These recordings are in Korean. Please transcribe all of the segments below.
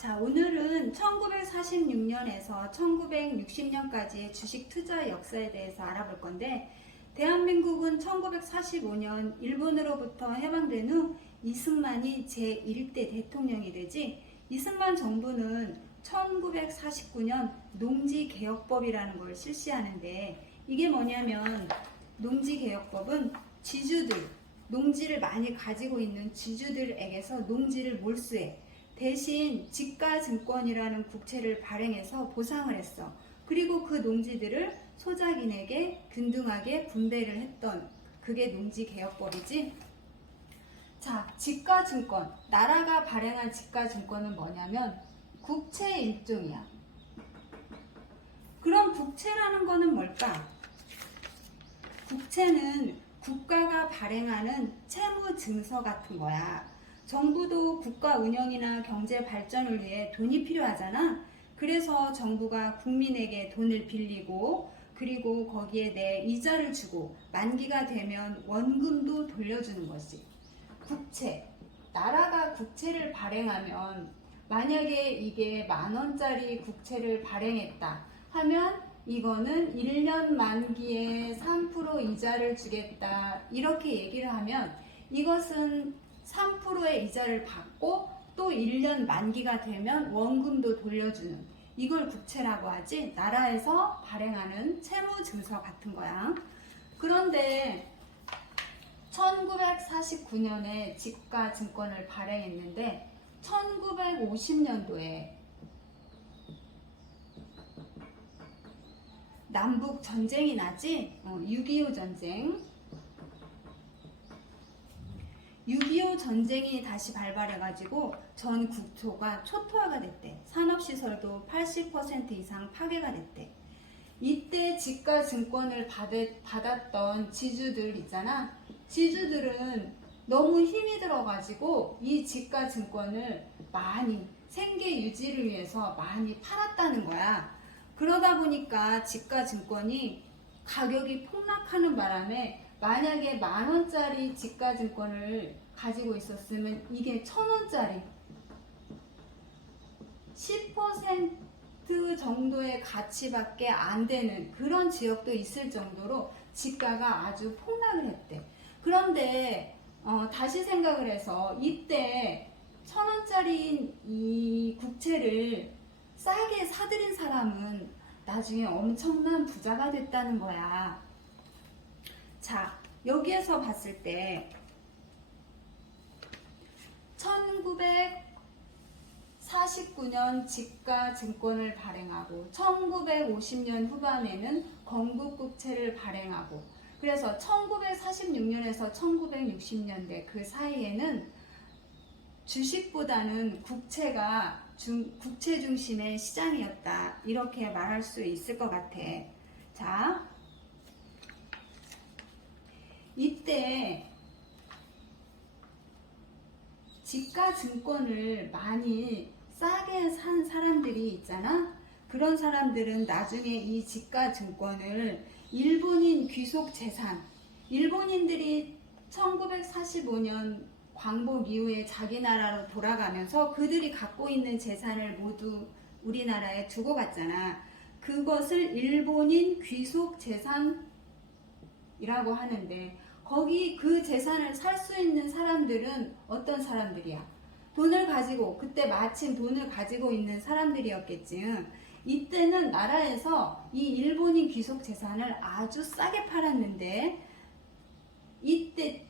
자, 오늘은 1946년에서 1960년까지의 주식 투자 역사에 대해서 알아볼 건데, 대한민국은 1945년 일본으로부터 해방된 후 이승만이 제1대 대통령이 되지, 이승만 정부는 1949년 농지개혁법이라는 걸 실시하는데, 이게 뭐냐면 농지개혁법은 지주들, 농지를 많이 가지고 있는 지주들에게서 농지를 몰수해 대신 지가증권이라는 국채를 발행해서 보상을 했어. 그리고 그 농지들을 소작인에게 균등하게 분배를 했던 그게 농지개혁법이지. 자, 지가증권. 나라가 발행한 지가증권은 뭐냐면 국채의 일종이야. 그럼 국채라는 거는 뭘까? 국채는 국가가 발행하는 채무증서 같은 거야. 정부도 국가 운영이나 경제 발전을 위해 돈이 필요하잖아. 그래서 정부가 국민에게 돈을 빌리고 그리고 거기에 내 이자를 주고 만기가 되면 원금도 돌려주는 것이 국채. 나라가 국채를 발행하면 만약에 이게 10,000원짜리 국채를 발행했다 하면 이거는 1년 만기에 3% 이자를 주겠다 이렇게 얘기를 하면 이것은 3%의 이자를 받고 또 1년 만기가 되면 원금도 돌려주는 이걸 국채라고 하지. 나라에서 발행하는 채무증서 같은 거야. 그런데 1949년에 지가증권을 발행했는데 1950년도에 남북 전쟁이 나지. 6.25 전쟁. 6.25 전쟁이 다시 발발해가지고 전 국토가 초토화가 됐대. 산업시설도 80% 이상 파괴가 됐대. 이때 지가증권을 받았던 지주들 있잖아. 지주들은 너무 힘이 들어가지고 이 지가증권을 많이 생계 유지를 위해서 많이 팔았다는 거야. 그러다 보니까 지가증권이 가격이 폭락하는 바람에 만약에 10,000원짜리 지가증권을 가지고 있었으면 이게 1,000원짜리 10% 정도의 가치밖에 안 되는 그런 지역도 있을 정도로 지가가 아주 폭락을 했대. 그런데 다시 생각을 해서 이때 1,000원짜리 이 국채를 싸게 사들인 사람은 나중에 엄청난 부자가 됐다는 거야. 자, 여기에서 봤을 때 1949년 지가증권을 발행하고 1950년 후반에는 건국국채를 발행하고 그래서 1946년에서 1960년대 그 사이에는 주식보다는 국채가 국채 중심의 시장이었다. 이렇게 말할 수 있을 것 같아. 자, 이때 지가증권을 많이 싸게 산 사람들이 있잖아. 그런 사람들은 나중에 이 지가증권을 일본인 귀속 재산, 일본인들이 1945년 광복 이후에 자기 나라로 돌아가면서 그들이 갖고 있는 재산을 모두 우리나라에 두고 갔잖아. 그것을 일본인 귀속 재산이라고 하는데 거기 그 재산을 살 수 있는 사람들은 어떤 사람들이야? 돈을 가지고 그때 마침 돈을 가지고 있는 사람들이었겠지. 이때는 나라에서 이 일본인 귀속 재산을 아주 싸게 팔았는데 이때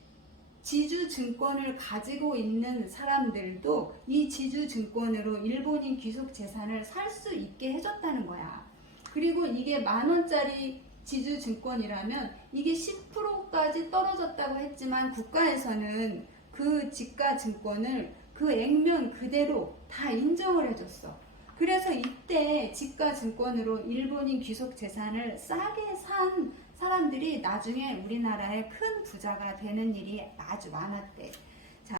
지주증권을 가지고 있는 사람들도 이 지주증권으로 일본인 귀속 재산을 살 수 있게 해줬다는 거야. 그리고 이게 10,000원짜리 지주증권이라면 이게 10%까지 떨어졌다고 했지만 국가에서는 그 지가증권을 그 액면 그대로 다 인정을 해줬어. 그래서 이때 지가증권으로 일본인 귀속 재산을 싸게 산 사람들이 나중에 우리나라의 큰 부자가 되는 일이 아주 많았대.